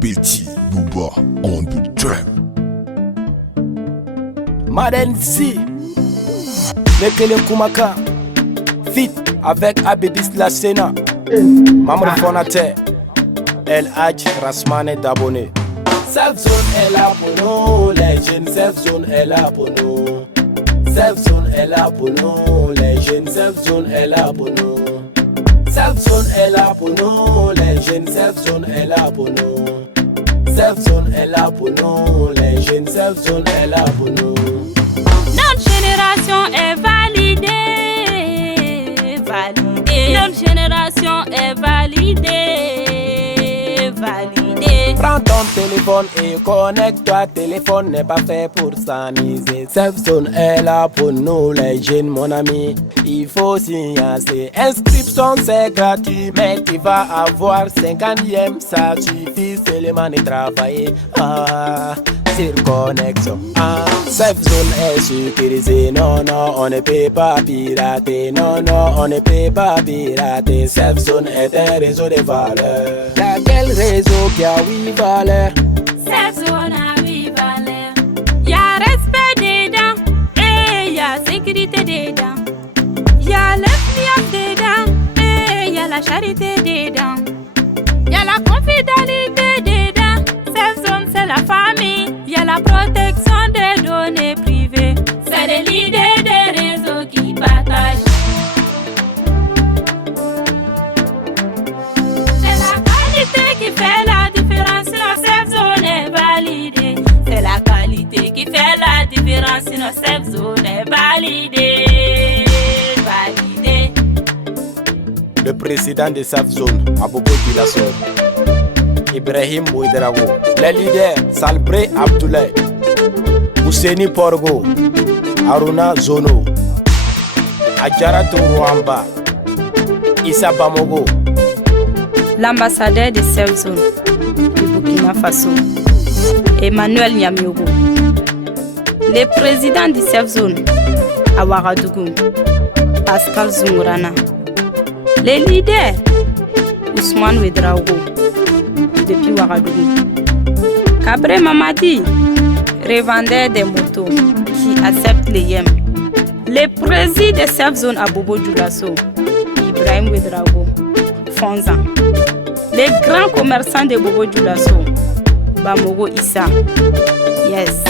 Petit Booba on the track. Maden Si, Lekele Kumaka, fit avec Abedis La Sena, membre fondateur, El Hadj Rasmane Dabone. Safe Zone est là pour nous, les jeunes, Safe Zone est là pour nous. Safe Zone est là pour nous, les jeunes, Safe Zone est là pour nous. Safe Zone est là pour nous, les jeunes, Safe Zone est là pour nous. Safe Zone est là pour nous, les jeunes, Safe Zone est là pour nous. Notre génération est validée, validée. Notre génération est validée, validée. Prends ton téléphone et connecte-toi. Téléphone n'est pas fait pour s'amuser. Safe Zone est là pour nous les jeunes, mon ami. Il faut s'y lancer. Inscription c'est gratuit, mais tu vas avoir 50e. Ça suffit seulement de travailler. Sur connexion. Safe Zone est sécurisé. Non, non, on ne peut pas pirater. Non, non, on ne peut pas pirater. Safe Zone est un réseau de valeurs. Quel réseau qui a 8 valeurs? Safe Zone a 8 valeurs. Y'a respect dedans et y'a sécurité dedans. Y'a l'influence dedans et y'a la charité dedans. Y'a la confidentialité dedans. Safe Zone c'est la famille. Y'a la protection des données privées. C'est les leaders des réseaux qui partagent. C'est la qualité qui fait la différence. Sinon Safe Zone est validée. C'est la qualité qui fait la différence. Sinon Safe Zone est validée, validée. Le président de Safe Zone, Abobo Djilasso, Ibrahim Ouedraogo. Les leaders, Salbré Abdoulaye, Ouseni Porgo, Aruna Zono, Adjaratou Rwamba, Issa Bamogo. L'ambassadeur de Safe Zone du Burkina Faso, Emmanuel Nyamiogo. Le président de Safe Zone à Ouagadougou, Pascal Zungurana. Les leaders, Ousmane Ouedraogo depuis Ouagadougou. Kabré Mamadi, revendeur des motos qui accepte les yem. Le président de Safe Zone à Bobo Dioulasso, Ibrahim Ouedraogo, Fonzan. Les grands commerçants de Bobo Dioulasso, Bamogo Issa. Yes.